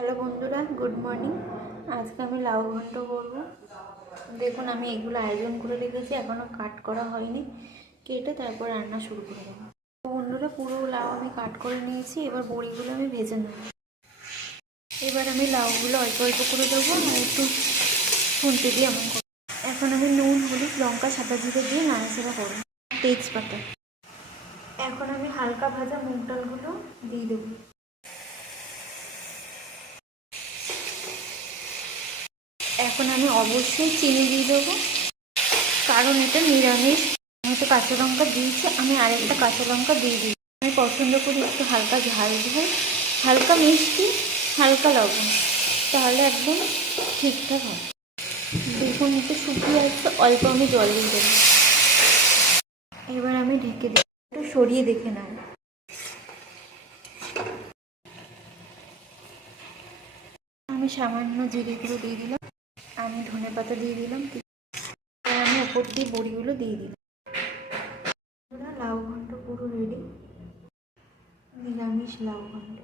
Hello বন্ধুরা, good morning. আজকে আমি লাউ ঘন্ট করব। দেখুন আমি এগুলো আয়োজন করে রেখেছি, এখনও কাট করা হয়নি। কেটে তারপর রান্না শুরু করে দেবো। বন্ধুরা, পুরো লাউ আমি কাট করে নিয়েছি, এবার বড়িগুলো আমি ভেজে নেব। এবার আমি লাউগুলো অল্প অল্প করে দেবো আর একটু খুন্তি দিয়ে এমন করবো। এখন আমি নুন, হলুদ, লঙ্কা, সাদা জিরে দিয়ে নাড়াচাড়া করবো, তেজপাতা। এখন আমি হালকা ভাজা মুগ ডালগুলো দিয়ে দেবো। এখন আমি অবশ্যই চিনি দিয়ে দেবো, কারণ এটা নিরামিষ। আমি তো কাঁচা লঙ্কা দিয়েছি, আমি আরেকটা কাঁচা লঙ্কা দিয়ে দিই। আমি পছন্দ করি একটু হালকা ঝাল ঝাল, হালকা মিষ্টি, হালকা লবণ, তাহলে একদম ঠিকঠাক হয়। দেখুন একটু শুকিয়ে আসছে, অল্প আমি জল দিয়ে দেবো। এবার আমি ঢেকে দিই, একটু সরিয়ে দেখে নেব। আমি সামান্য জিরে গুঁড়ো দিয়ে দিলাম, আমি ধনে পাতা দিয়ে দিলাম, আর আমি উপর দিয়ে বড়িগুলো দিয়ে দিলাম। লাউ ঘন্ট পুরো রেডি, নিরামিষ লাউ ঘন্ট।